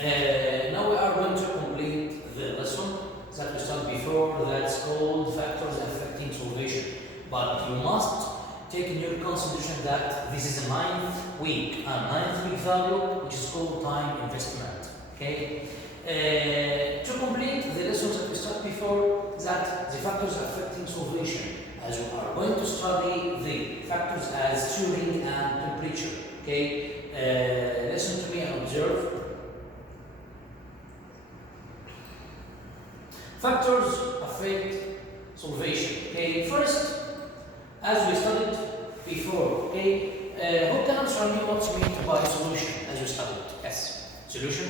Now we are going to complete the lesson that we started before, that's called factors affecting solvation. But you must take in your consideration that this is a ninth week, value, which is called time investment. Okay. To complete the lessons that we started before, that the factors affecting solvation, as we are going to study the factors as stirring and temperature. Okay. Listen to me and observe. Factors affect solvation. Okay. First, as we studied before, okay, who can answer me what's meant by solution as we studied? Yes. Solution?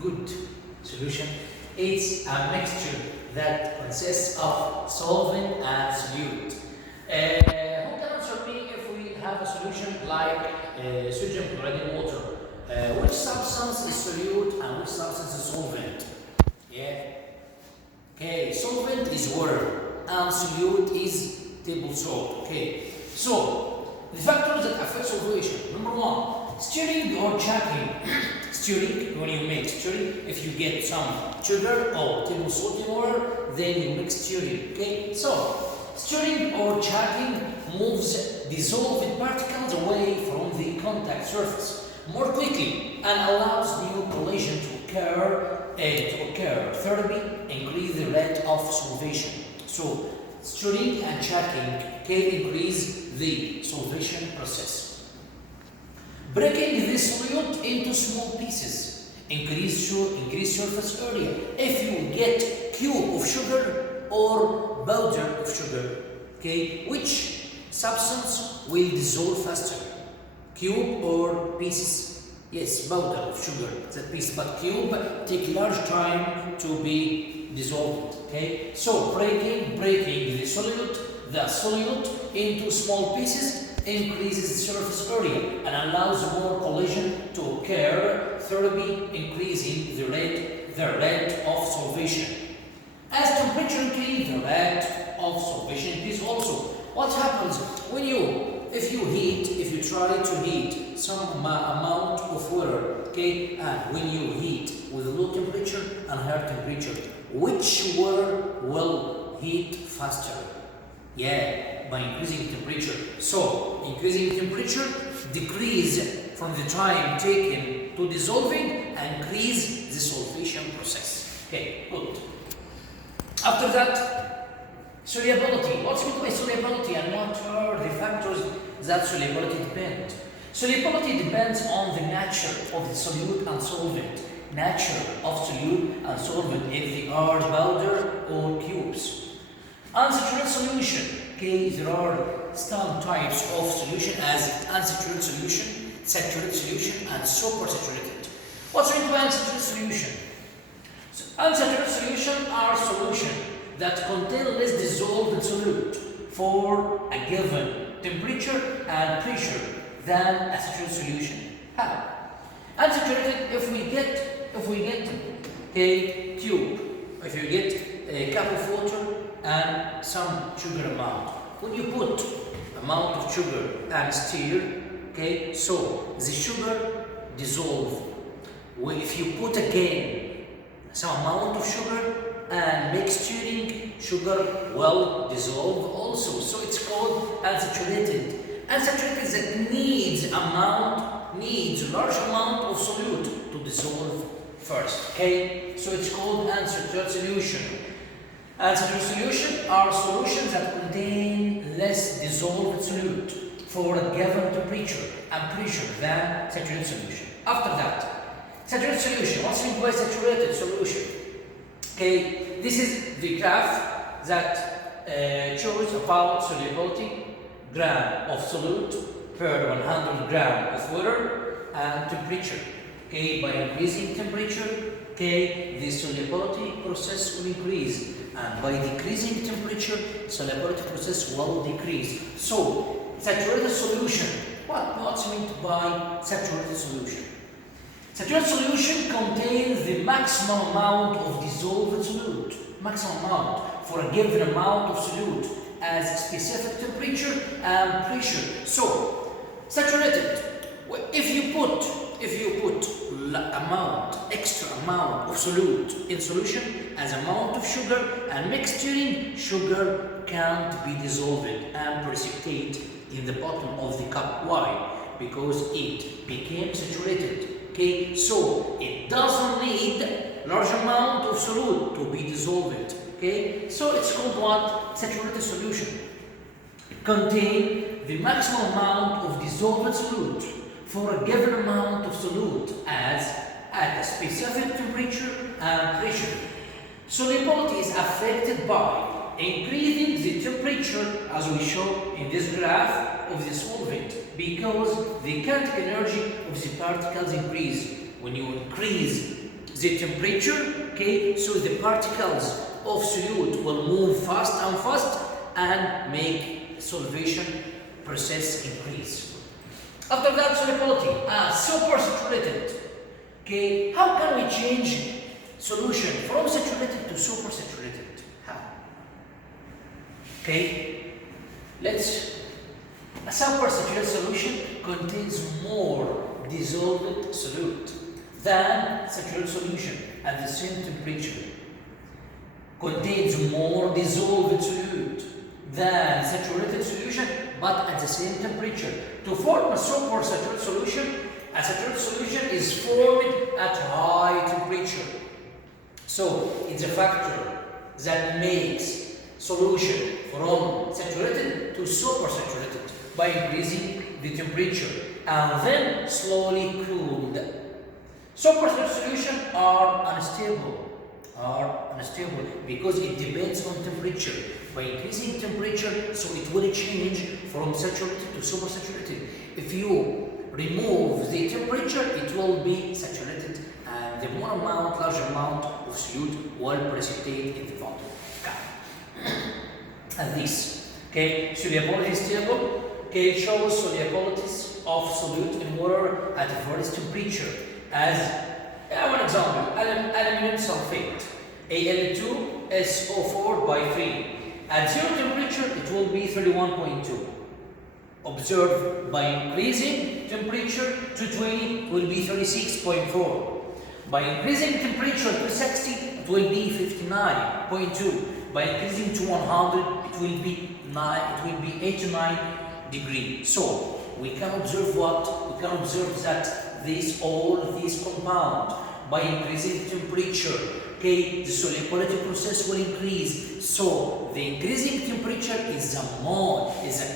Good. Solution. It's a mixture that consists of solvent and solute. Who can answer me if we have a solution like sodium chloride in water? Which substance is solute and which substance is solvent? Yeah. Okay. Solvent is water and solute is table salt. Okay. So the factors that affect solvation. Number one, stirring or chapping. Stirring, when you make stirring, if you get some sugar or table salt in water, then you make stirring. Okay. So stirring or chapping moves dissolved particles away from the contact surface more quickly and allows new collision to occur. Thirdly, increase the rate of solvation. So stirring and chapping can increase the solvation process. Breaking the solute into small pieces increase surface area. If you get cube of sugar or powder of sugar, okay, which substance will dissolve faster? Cube or pieces? Yes, powder of sugar, that piece, but cube take large time to be dissolved. Okay, so breaking the solute into small pieces increases the surface area and allows more collision to occur, thirdly increasing the rate of solvation. As temperature increases, the rate of solvation increases also. What happens when if you try to heat some amount of water, okay, and when you heat with low temperature and higher temperature, which water will heat faster? Yeah, by increasing temperature. So increasing temperature decrease from the time taken to dissolving and increase the solvation process. Okay, good. After that, solubility. What's meant by solubility and what are the factors that solubility depend? Solubility depends on the nature of the solute and solvent. Nature of solute and solvent, if they are powder or cubes. Unsaturated solution. Okay, there are some types of solution as unsaturated solution, saturated solution, and supersaturated. What's meant by unsaturated solution? So, unsaturated solution are solutions that contain less dissolved solute for a given temperature and pressure than a saturated solution. How? Unsaturated, if we get a tube, if you get a cup of water and some sugar amount, when you put amount of sugar and stir, okay, so the sugar dissolve. If you put again some amount of sugar and make stirring, sugar will dissolve also. So it's called unsaturated. Unsaturated that needs large amount of solute to dissolve first. Okay, so it's called unsaturated solution. Unsaturated solution are solutions that contain less dissolved solute for a given temperature and pressure than saturated solution. After that, saturated solution. What's meant by saturated solution? Okay, this is the graph that shows about solubility, gram of solute per 100 gram of water and temperature. Okay, by increasing temperature, okay, the solubility process will increase, and by decreasing temperature, solubility process will decrease. So, saturated solution. What's meant by saturated solution? Saturated solution contains the maximum amount of dissolved solute, maximum amount for a given amount of solute as specific temperature and pressure. So, saturated. If you put extra amount of solute in solution as amount of sugar, and mixturing sugar can't be dissolved and precipitate in the bottom of the cup. Why? Because it became saturated. Okay, so it doesn't need large amount of solute to be dissolved. Okay, so it's called what? Saturated solution. Contain the maximum amount of dissolved solute for a given amount of solute as at a specific temperature and pressure. Solubility is affected by increasing the temperature, as we show in this graph, of the solvent, because the kinetic energy of the particles increase. When you increase the temperature, okay, so the particles of solute will move fast and make solvation process increase. After that, solubility, super saturated. Okay, how can we change solution from saturated to super saturated? How? Okay, a super saturated solution contains more dissolved solute than saturated solution at the same temperature. Contains more dissolved solute than saturated solution, but at the same temperature. To form a super saturated solution, a saturated solution is formed at high temperature. So it's a factor that makes solution from saturated to super saturated by increasing the temperature and then slowly cooled. Super saturated solutions are unstable because it depends on temperature. By increasing temperature, so it will change from saturated to super saturated. If you remove the temperature, it will be saturated, and the large amount of solute will precipitate in the bottom. And this, okay, solubility is stable. Okay, it shows solubilities of solute in water at various temperature. As one example, aluminum sulfate, Al2SO4 by 3. At zero temperature, it will be 31.2. Observe by increasing temperature to 20, it will be 36.4. By increasing temperature to 60, it will be 59.2. By increasing to 100, it will be 89 degrees. So we can observe what? We can observe that all these compounds, by increasing temperature, okay, the solubility process will increase. So the increasing temperature is a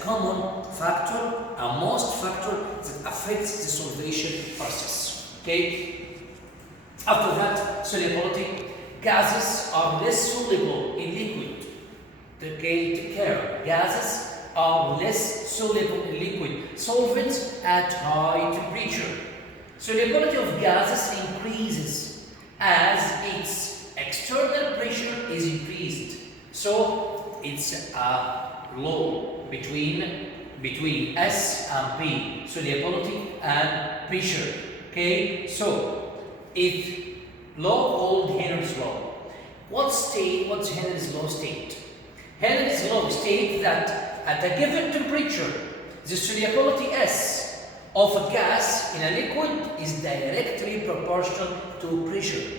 common factor, a most factor that affects the solvation process. Okay. After that, solubility. Gases are less soluble in liquid. Okay, take care. Gases are less soluble in liquid. Solvents at high temperature. Solubility of gases increases as its external pressure is increased. So it's a law between S and P, solubility and pressure. Okay, so if law called Henry's law. What's Henry's law state? Henry's law states that at a given temperature, the solubility S of a gas in a liquid is directly proportional to pressure.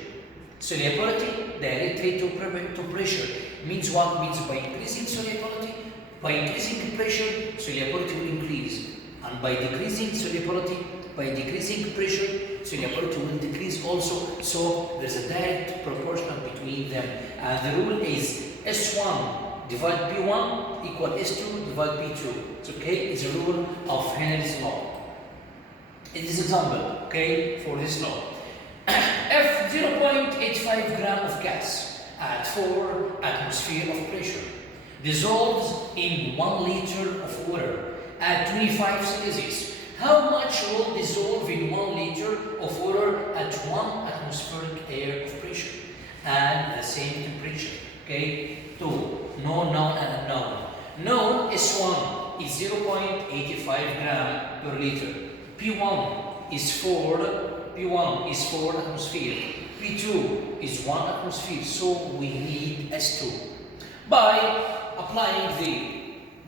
Solubility directly to pressure means what? Means by increasing solubility, by increasing pressure, solubility will increase, and by decreasing solubility, by decreasing pressure, solubility will decrease also. So there's a direct proportion between them, and the rule is S1 divide P1 equal S2 divide P2. It's okay. It's a rule of Henry's law. In this example, okay, for this law, if 0.85 gram of gas at 4 atmosphere of pressure dissolves in 1 liter of water at 25 Celsius, how much will dissolve in 1 liter of water at 1 atmospheric air of pressure and the same temperature? Okay, 2. Known and unknown. Known S1 is 0.85 gram per liter. P1 is 4 atmosphere. P2 is 1 atmosphere. So we need S2. By applying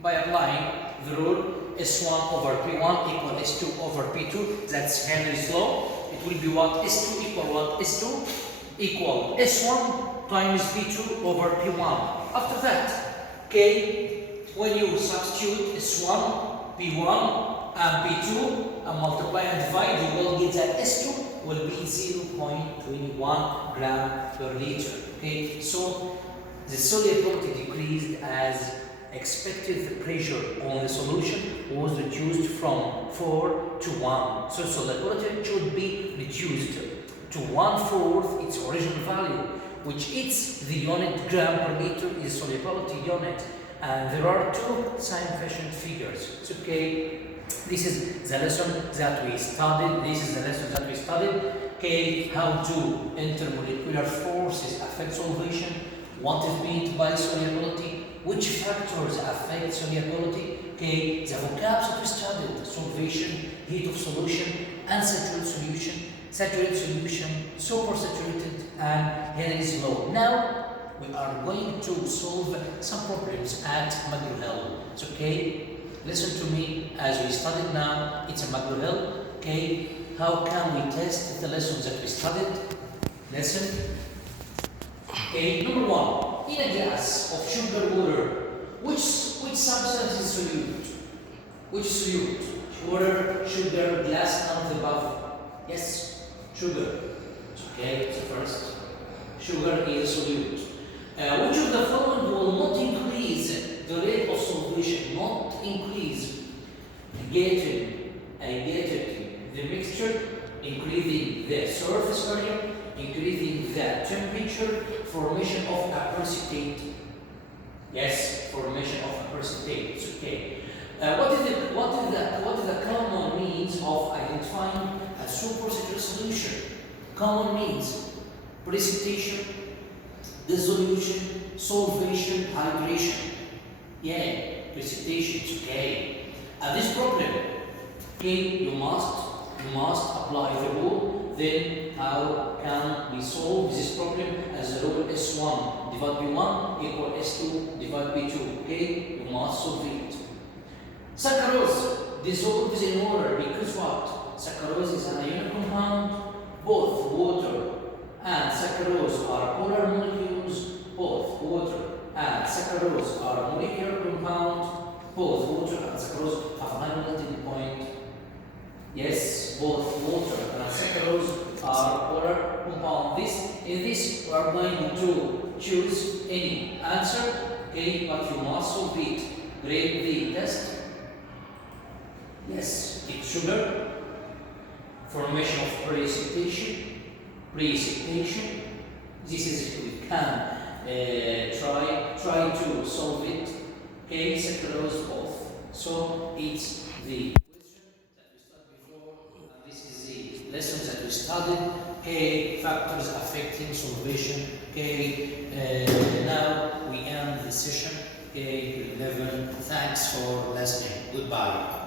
the rule S1 over P1 equal S2 over P2, that's Henry's law. it will be what? S2 equal what? S2 equal S1 times P2 over P1. After that, okay, when you substitute S1, P1 and P2 and multiply and divide, you will get that S2 will be 0.21 gram per liter. Okay, so the solubility decreased as expected. The pressure on the solution was reduced from 4 to 1. So solubility should be reduced to 1/4 its original value, which is the unit gram per liter is solubility unit. And there are two sign-efficient figures. It's okay. This is the lesson that we studied. Okay, how do intermolecular forces affect solvation? What is meant by solubility? Which factors affect solubility? Okay, the vocabs that we studied: solvation, heat of solution, unsaturated solution, saturated solution, supersaturated, and Henry's law. Now we are going to solve some problems at McGraw-Hill. It's okay. Listen to me as we studied now. It's a McGraw-Hill. Okay. How can we test the lessons that we studied? Listen. Okay. Number one. In a glass of sugar water, which substance is solute? Which solute? Water, sugar, glass, and the above. Yes. Sugar. Okay. So first, sugar is solute. Which of the following will not increase the rate of solvation? Not increase. Negating the mixture, increasing the surface area, increasing the temperature, formation of a precipitate. Yes, formation of a precipitate. It's okay. What is the common means of identifying a supersaturated solution? Common means: precipitation, dissolution, solvation, hydration. Yeah, precipitation. It's okay. This problem, okay, you must apply the rule. Then how can we solve this problem? As the rule S1 divided by 1 equal S2 divided by 2. Okay, you must solve it. Saccharose dissolves in water because what? Saccharose is an ionic compound. Both water and saccharose are polar molecules. Both water and saccharose are molecular compounds. Both water and saccharose have high melting point. Yes, both water and saccharose are polar compound. In this, we are going to choose any answer. Okay, but you must solve it. Grade the test. Yes, it's sugar. Formation of precipitation. This is it. We can try to solve it. Okay, saccharose both. So it's the question that we studied before, and this is the lessons that we studied. Okay, factors affecting solvation. Okay, now we end the session. Okay, G11. Thanks for listening. Goodbye.